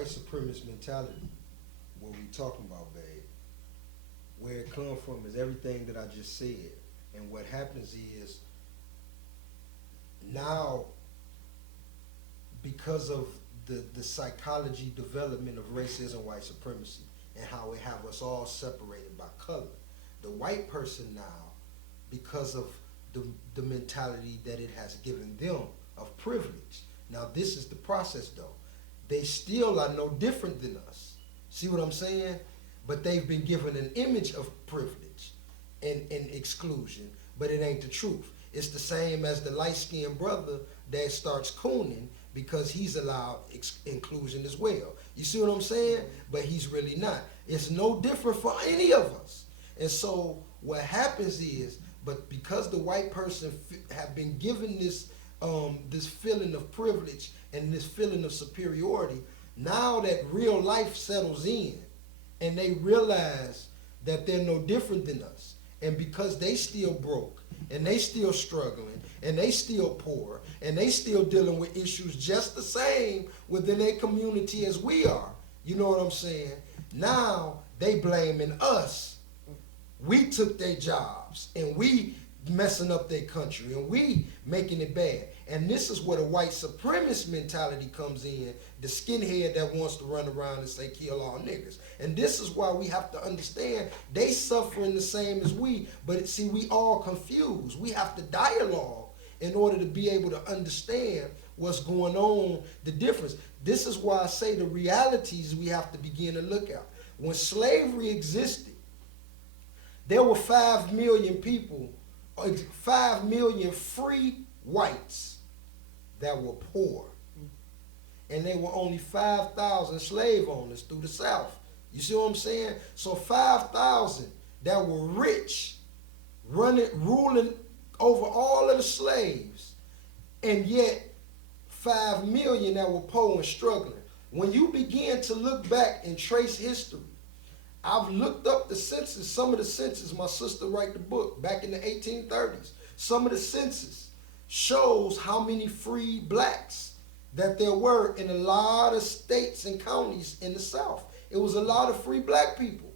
white supremacist mentality, what we talking about, babe, where it come from is everything that I just said. And what happens is now, because of the psychology development of racism, white supremacy, and how it have us all separated by color, the white person now, because of the mentality that it has given them of privilege. Now this is the process though. They still are no different than us. See what I'm saying? But they've been given an image of privilege and exclusion, but it ain't the truth. It's the same as the light-skinned brother that starts cooning because he's allowed inclusion as well. You see what I'm saying? But he's really not. It's no different for any of us. And so what happens is, but because the white person have been given this this feeling of privilege and this feeling of superiority, now that real life settles in and they realize that they're no different than us, and because they still broke and they still struggling and they still poor and they still dealing with issues just the same within their community as we are, you know what I'm saying? Now they blaming us. We took their jobs and we messing up their country and we making it bad. And this is where the white supremacist mentality comes in, the skinhead that wants to run around and say kill all niggas. And this is why we have to understand they suffering the same as we, but see, we all confused. We have to dialogue in order to be able to understand what's going on, the difference. This is why I say the realities we have to begin to look at. When slavery existed, there were 5 million people, 5 million free whites that were poor. And there were only 5,000 slave owners through the South. You see what I'm saying? So 5,000 that were rich, ruling over all of the slaves, and yet 5 million that were poor and struggling. When you begin to look back and trace history, I've looked up the census, some of the census, my sister wrote the book back in the 1830s. Some of the census shows how many free blacks that there were in a lot of states and counties in the South. It was a lot of free black people,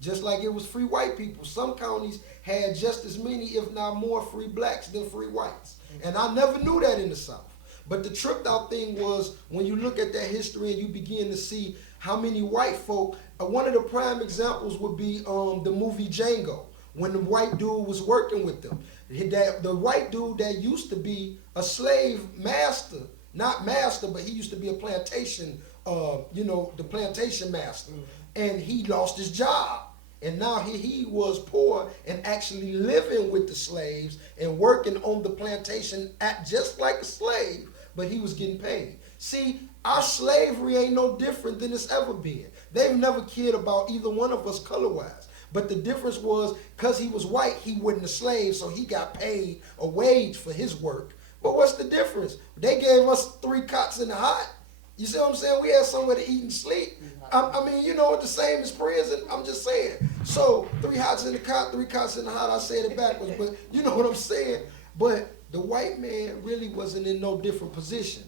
just like it was free white people. Some counties had just as many, if not more, free blacks than free whites. And I never knew that in the South. But the tripped out thing was when you look at that history and you begin to see how many white folk, one of the prime examples would be the movie Django, when the white dude was working with them. The white dude that used to be a slave master, not master, but he used to be a plantation, the plantation master. And he lost his job. And now he was poor and actually living with the slaves and working on the plantation just like a slave, but he was getting paid. See, our slavery ain't no different than it's ever been. They've never cared about either one of us color-wise. But the difference was, because he was white, he wasn't a slave, so he got paid a wage for his work. But what's the difference? They gave us 3 cots in the hot. You see what I'm saying? We had somewhere to eat and sleep. I mean, you know, the same as prison. I'm just saying. So 3 hots in the cot, 3 cots in the hot. I said it backwards, but you know what I'm saying? But the white man really wasn't in no different position.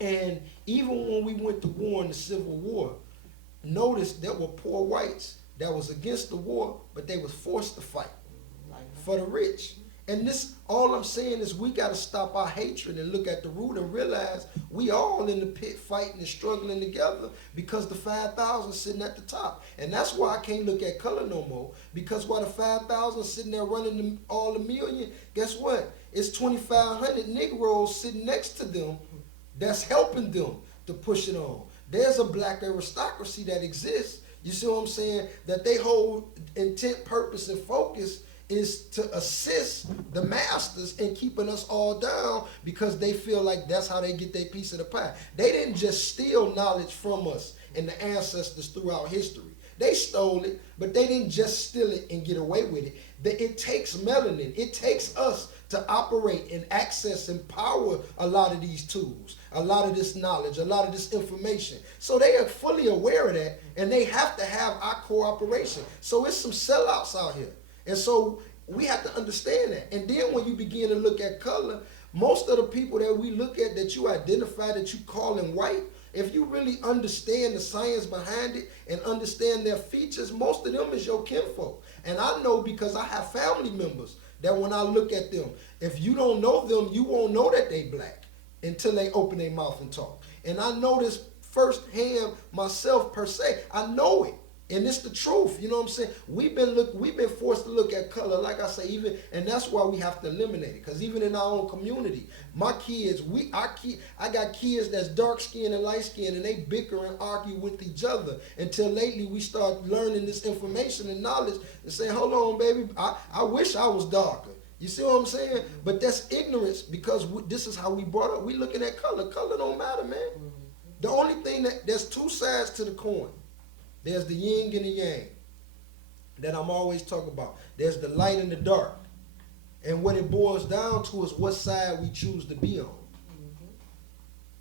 And even when we went to war in the Civil War, notice there were poor whites that was against the war, but they was forced to fight for the rich. And this, all I'm saying is we got to stop our hatred and look at the root and realize we all in the pit fighting and struggling together because the 5,000 sitting at the top. And that's why I can't look at color no more, because while the 5,000 sitting there running all the million, guess what? It's 2,500 Negroes sitting next to them that's helping them to push it on. There's a black aristocracy that exists. You see what I'm saying? That they whole intent, purpose, and focus is to assist the masters in keeping us all down because they feel like that's how they get their piece of the pie. They didn't just steal knowledge from us and the ancestors throughout history. They stole it, but they didn't just steal it and get away with it. It takes melanin. It takes us to operate and access and power a lot of these tools, a lot of this knowledge, a lot of this information. So they are fully aware of that, and they have to have our cooperation. So it's some sellouts out here. And so we have to understand that. And then when you begin to look at color, most of the people that we look at that you identify that you calling white, if you really understand the science behind it and understand their features, most of them is your kinfolk. And I know because I have family members that when I look at them, if you don't know them, you won't know that they black until they open their mouth and talk. And I know this firsthand myself per se. I know it. And it's the truth, you know what I'm saying? We've been forced to look at color, like I say, and that's why we have to eliminate it. Because even in our own community, my kids, I got kids that's dark skinned and light skinned, and they bicker and argue with each other until lately we start learning this information and knowledge and saying, hold on, baby, I wish I was darker. You see what I'm saying? But that's ignorance because this is how we brought up. We looking at color. Color don't matter, man. The only thing there's two sides to the coin. There's the yin and the yang that I'm always talking about. There's the light and the dark. And what it boils down to is what side we choose to be on. Mm-hmm.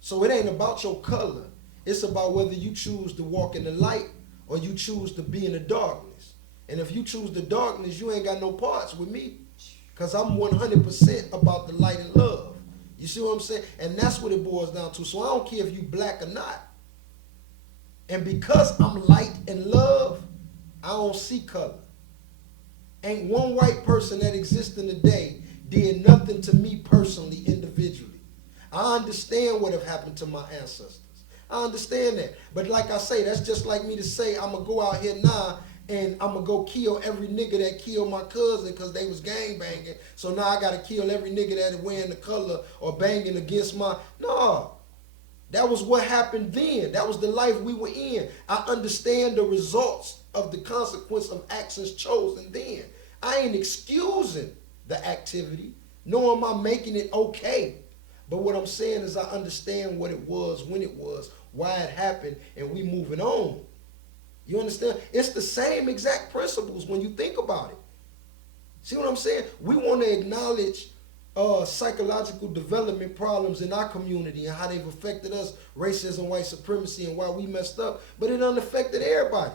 So it ain't about your color. It's about whether you choose to walk in the light or you choose to be in the darkness. And if you choose the darkness, you ain't got no parts with me because I'm 100% about the light and love. You see what I'm saying? And that's what it boils down to. So I don't care if you black or not. And because I'm light and love, I don't see color. Ain't one white person that exists in the day did nothing to me personally, individually. I understand what have happened to my ancestors. I understand that. But like I say, that's just like me to say I'm going to go out here now and I'm going to go kill every nigga that killed my cousin because they was gang banging. So now I got to kill every nigga that is wearing the color or banging against my... No. That was what happened then. That was the life we were in. I understand the results of the consequence of actions chosen then. I ain't excusing the activity, nor am I making it okay. But what I'm saying is I understand what it was, when it was, why it happened, and we moving on. You understand? It's the same exact principles when you think about it. See what I'm saying? We want to acknowledge psychological development problems in our community and how they've affected us, racism, white supremacy, and why we messed up, but it unaffected everybody.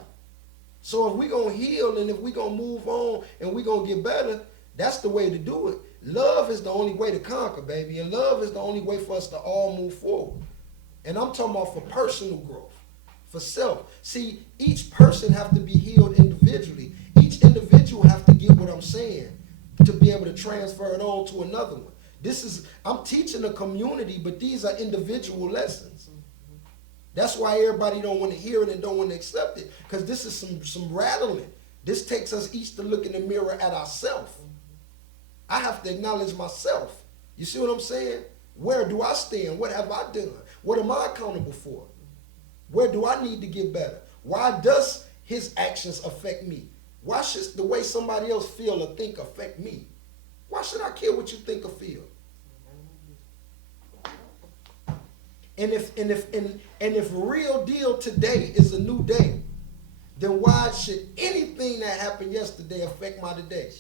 So if we're going to heal and if we're going to move on and we're going to get better, that's the way to do it. Love is the only way to conquer, baby, and love is the only way for us to all move forward. And I'm talking about for personal growth, for self. See, each person have to be healed individually. Each individual have to get what I'm saying to be able to transfer it on to another one. I'm teaching a community, but these are individual lessons. That's why everybody don't want to hear it and don't want to accept it, because this is some rattling. This takes us each to look in the mirror at ourselves. I have to acknowledge myself. You see what I'm saying? Where do I stand? What have I done? What am I accountable for? Where do I need to get better? Why does his actions affect me? Why should the way somebody else feel or think affect me? Why should I care what you think or feel? And if real deal today is a new day, then why should anything that happened yesterday affect my today?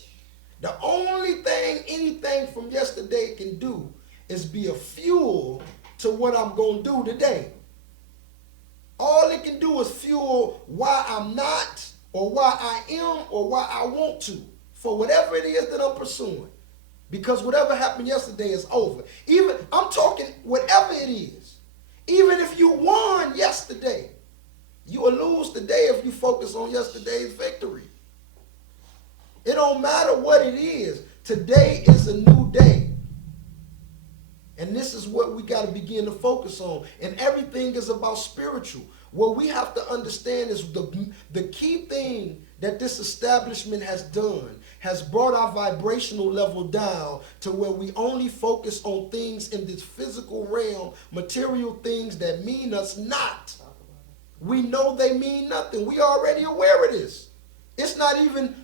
The only thing anything from yesterday can do is be a fuel to what I'm going to do today. All it can do is fuel why I'm not, or why I am, or why I want to, for whatever it is that I'm pursuing. Because whatever happened yesterday is over. Even, I'm talking whatever it is. Even if you won yesterday, you will lose today if you focus on yesterday's victory. It don't matter what it is. Today is a new day. And this is what we got to begin to focus on. And everything is about spiritual. What we have to understand is the key thing that this establishment has done has brought our vibrational level down to where we only focus on things in this physical realm, material things that mean us not. We know they mean nothing. We already aware of this. This not even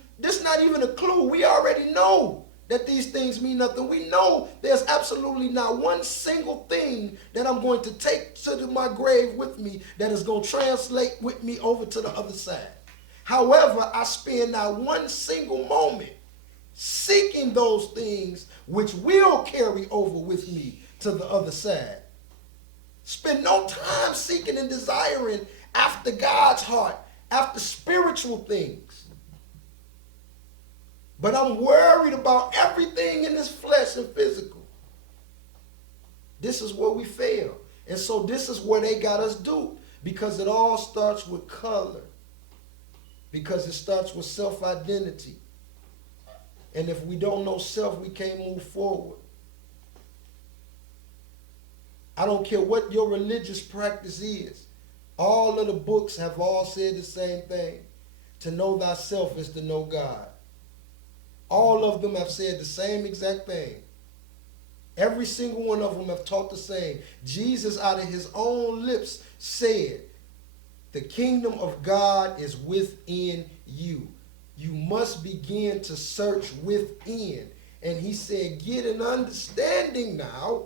a clue. We already know that these things mean nothing. We know there's absolutely not one single thing that I'm going to take to my grave with me that is going to translate with me over to the other side. However, I spend not one single moment seeking those things which will carry over with me to the other side. Spend no time seeking and desiring after God's heart, after spiritual things. But I'm worried about everything in this flesh and physical. This is where we fail. And so this is where they got us duped, because it all starts with color, because it starts with self-identity. And if we don't know self, we can't move forward. I don't care what your religious practice is. All of the books have all said the same thing. To know thyself is to know God. All of them have said the same exact thing. Every single one of them have taught the same. Jesus, out of his own lips, said, the kingdom of God is within you. You must begin to search within. And he said, get an understanding now.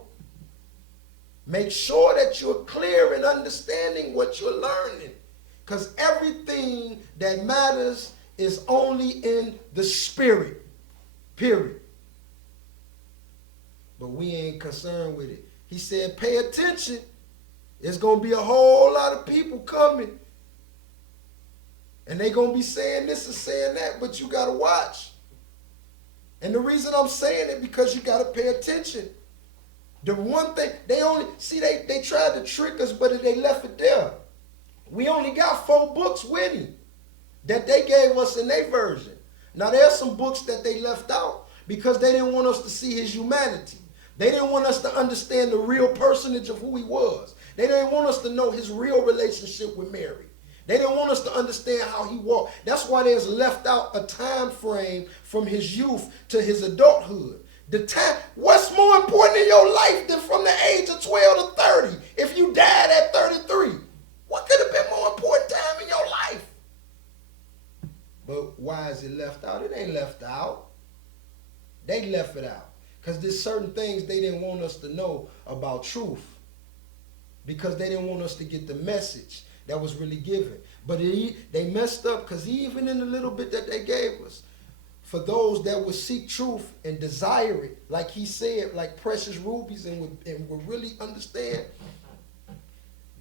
Make sure that you're clear in understanding what you're learning. Because everything that matters is only in the spirit. Period. But we ain't concerned with it. He said, pay attention. There's going to be a whole lot of people coming. And they're going to be saying this and saying that, but you got to watch. And the reason I'm saying it, because you got to pay attention. The one thing, they tried to trick us, but they left it there. We only got 4 books with him that they gave us in their version. Now, there's some books that they left out because they didn't want us to see his humanity. They didn't want us to understand the real personage of who he was. They didn't want us to know his real relationship with Mary. They didn't want us to understand how he walked. That's why there's left out a time frame from his youth to his adulthood. The time, what's more important in your life than from the age of 12 to 30? If you died at 33, what could have been more important time in your life? But why is it left out? It ain't left out. They left it out. Because there's certain things they didn't want us to know about truth. Because they didn't want us to get the message that was really given. But they messed up, because even in the little bit that they gave us, for those that would seek truth and desire it, like he said, like precious rubies, and would really understand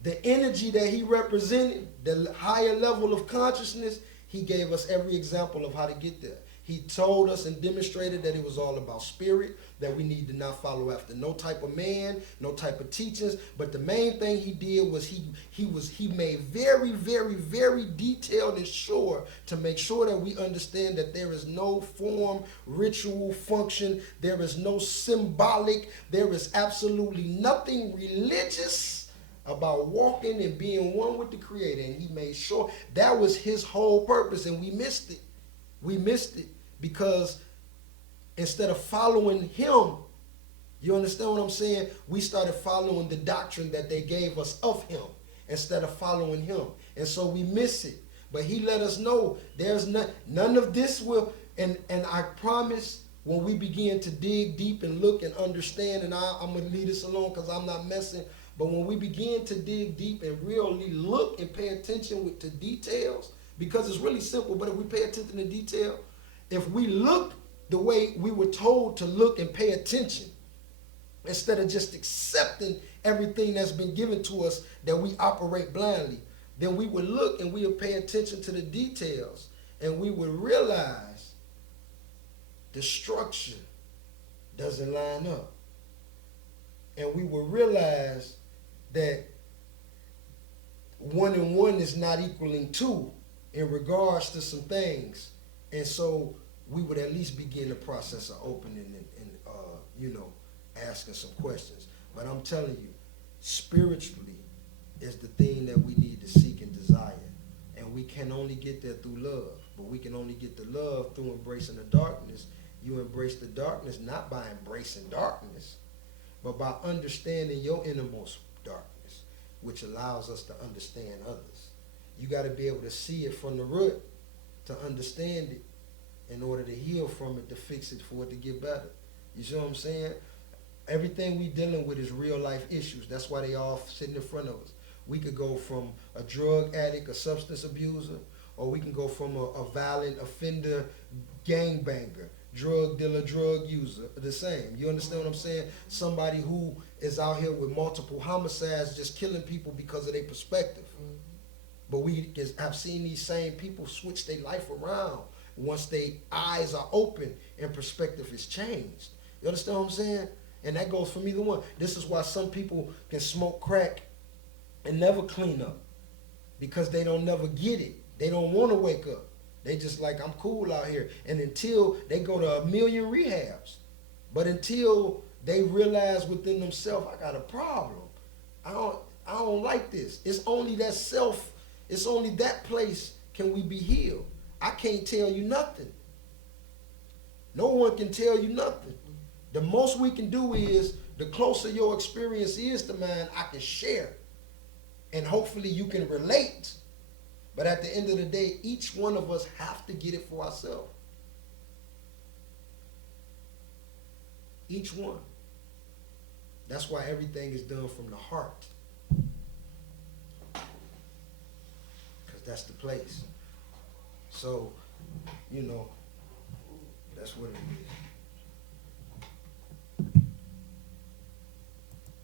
the energy that he represented, the higher level of consciousness, he gave us every example of how to get there. He told us and demonstrated that it was all about spirit, that we need to not follow after no type of man, no type of teachings. But the main thing he did was he made very, very, very detailed and sure to make sure that we understand that there is no form, ritual, function, there is no symbolic, there is absolutely nothing religious about walking and being one with the Creator. And he made sure that was his whole purpose, and we missed it. We missed it because instead of following him, you understand what I'm saying? We started following the doctrine that they gave us of him instead of following him. And so we miss it. But he let us know there's none of this will, and I promise when we begin to dig deep and look and understand, and I'm going to leave this alone because I'm not messing, but when we begin to dig deep and really look and pay attention to details, because it's really simple, but if we pay attention to detail, if we look the way we were told to look and pay attention, instead of just accepting everything that's been given to us, that we operate blindly, then we would look and we would pay attention to the details, and we would realize the structure doesn't line up. And we will realize that 1 and 1 is not equaling 2 in regards to some things. And so we would at least begin the process of opening and asking some questions. But I'm telling you, spiritually is the thing that we need to seek and desire. And we can only get there through love. But we can only get the love through embracing the darkness. You embrace the darkness not by embracing darkness, but by understanding your innermost darkness, which allows us to understand others. You got to be able to see it from the root to understand it in order to heal from it, to fix it, for it to get better. You see what I'm saying? Everything we dealing with is real life issues. That's why they all sitting in front of us. We could go from a drug addict, a substance abuser, or we can go from a violent offender, gangbanger, drug dealer, drug user, the same. You understand what I'm saying? Somebody who is out here with multiple homicides, just killing people because of their perspective. Mm-hmm. But I've seen these same people switch their life around once their eyes are open and perspective is changed. You understand what I'm saying? And that goes for either one. This is why some people can smoke crack and never clean up, because they don't never get it. They don't want to wake up. They just like, I'm cool out here. And until they go to a million rehabs, but until they realize within themselves, I got a problem. I don't like this. It's only that self. It's only that place can we be healed. I can't tell you nothing. No one can tell you nothing. The most we can do is, the closer your experience is to mine, I can share. And hopefully you can relate. But at the end of the day, each one of us have to get it for ourselves. Each one. That's why everything is done from the heart. Because that's the place. So, you know, that's what it is.